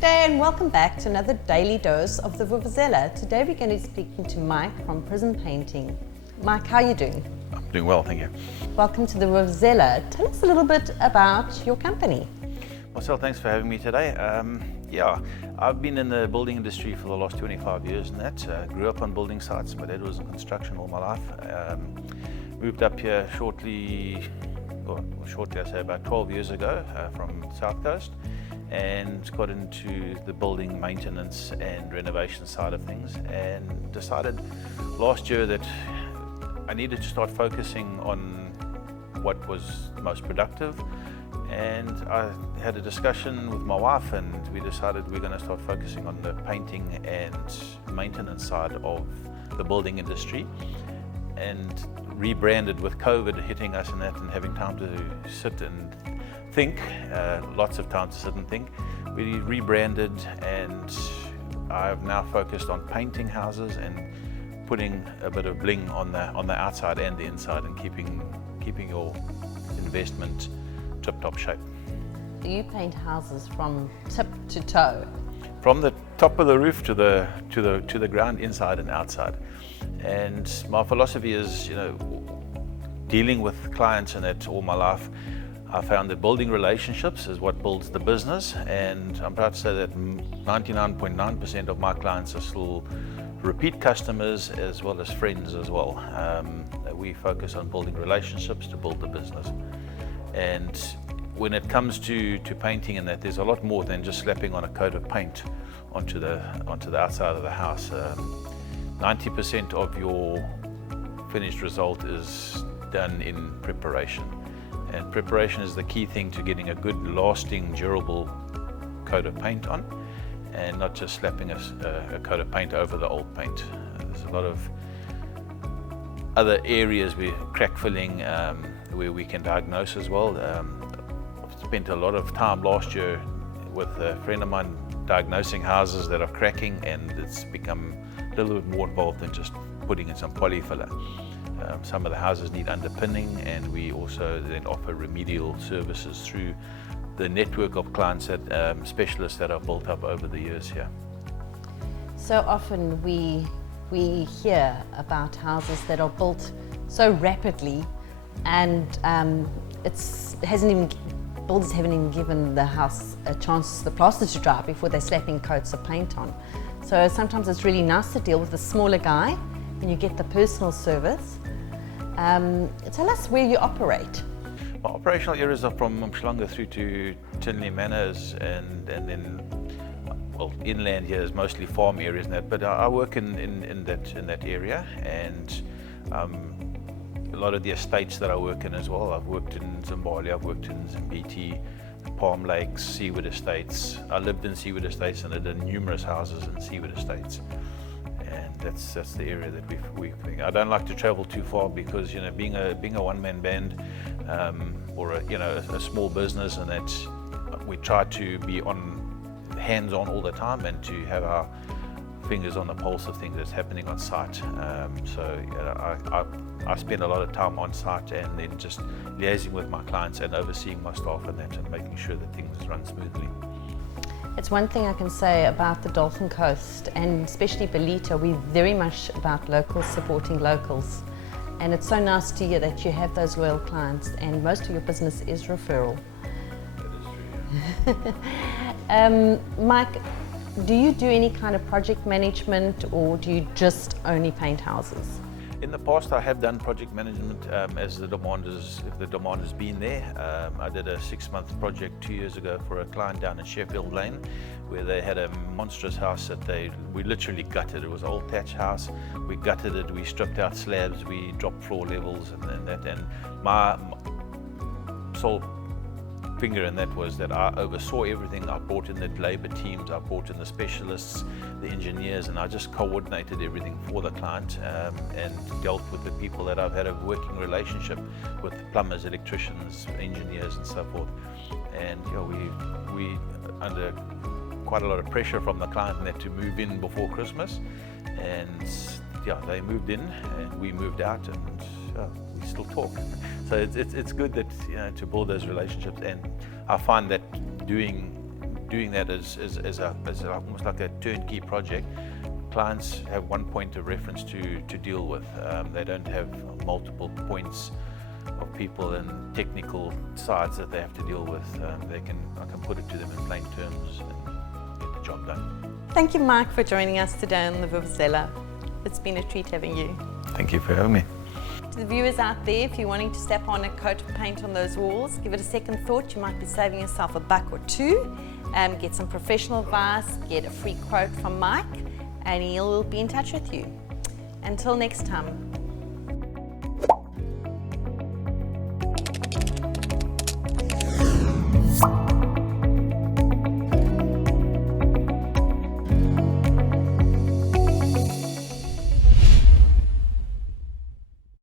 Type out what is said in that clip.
Good day and welcome back to another daily dose of the Vuvuzela. Today we're going to be speaking to Mike from Prism Painting. Mike, how are you doing? I'm doing well, thank you. Welcome to the Vuvuzela. Tell us a little bit about your company. Marcel, thanks for having me today. I've been in the building industry for the last 25 years and that. Grew up on building sites. My dad was in construction all my life. Moved up here shortly I say about 12 years ago from the South Coast, and got into the building maintenance and renovation side of things, and decided last year that I needed to start focusing on what was most productive. And I had a discussion with my wife and we decided we're going to start focusing on the painting and maintenance side of the building industry, and rebranded with COVID hitting us and that, and having time to sit and think, lots of time to sit and think. We rebranded and I've now focused on painting houses and putting a bit of bling on the outside and the inside, and keeping your investment tip-top shape. You paint houses from tip to toe? From the top of the roof to the ground, inside and outside. And my philosophy is, dealing with clients and that all my life, I found that building relationships is what builds the business, and I'm proud to say that 99.9% of my clients are still repeat customers as well as friends as well. We focus on building relationships to build the business. And when it comes to painting and that, there's a lot more than just slapping on a coat of paint onto the outside of the house. 90% of your finished result is done in preparation. And preparation is the key thing to getting a good, lasting, durable coat of paint on, and not just slapping a coat of paint over the old paint. There's a lot of other areas where crack filling, where we can diagnose as well. I've spent a lot of time last year with a friend of mine diagnosing houses that are cracking, and it's become a little bit more involved than just putting in some polyfiller. Some of the houses need underpinning, and we also then offer remedial services through the network of clients that specialists that are built up over the years here. So often we hear about houses that are built so rapidly, and builders haven't even given the house a chance, the plaster to dry, before they're slapping coats of paint on. So sometimes it's really nice to deal with a smaller guy and you get the personal service. Tell us where you operate. My operational areas are from Umhlanga through to Tinley Manors, and then, well, inland here is mostly farm areas and that, but I work in that area, and a lot of the estates that I work in as well. I've worked in Zimbabwe, I've worked in Zimbiti, Palm Lakes, Seaward Estates. I lived in Seaward Estates and I did numerous houses in Seaward Estates. And that's the area that we think. I don't like to travel too far because, being a one-man band, or a small business, and that we try to be hands-on all the time and to have our fingers on the pulse of things that's happening on site. I spend a lot of time on site, and then just liaising with my clients and overseeing my staff and that, and making sure that things run smoothly. It's one thing I can say about the Dolphin Coast, and especially Belita, we're very much about locals supporting locals. And it's so nice to hear that you have those loyal clients, and most of your business is referral. That is true. Mike, do you do any kind of project management, or do you just only paint houses? In the past, I have done project management if the demand has been there. I did a 6-month project 2 years ago for a client down in Sheffield Lane, where they had a monstrous house that we literally gutted. It was an old thatch house. We gutted it, we stripped out slabs, we dropped floor levels and that. And my sole finger in that was that I oversaw everything. I brought in the labour teams, I brought in the specialists, the engineers, and I just coordinated everything for the client, and dealt with the people that I've had a working relationship with, plumbers, electricians, engineers and so forth. And we under quite a lot of pressure from the client and that to move in before Christmas, and they moved in and we moved out, and we still talk. So it's good that to build those relationships, and I find that doing doing that as almost like a turnkey project, clients have one point of reference to deal with. They don't have multiple points of people and technical sides that they have to deal with. I can put it to them in plain terms and get the job done. Thank you, Mike, for joining us today on the Vuvuzela. It's been a treat having you. Thank you for having me. To the viewers out there, if you're wanting to step on a coat of paint on those walls, give it a second thought. You might be saving yourself $1 or $2. Get some professional advice, get a free quote from Mike, and he'll be in touch with you. Until next time,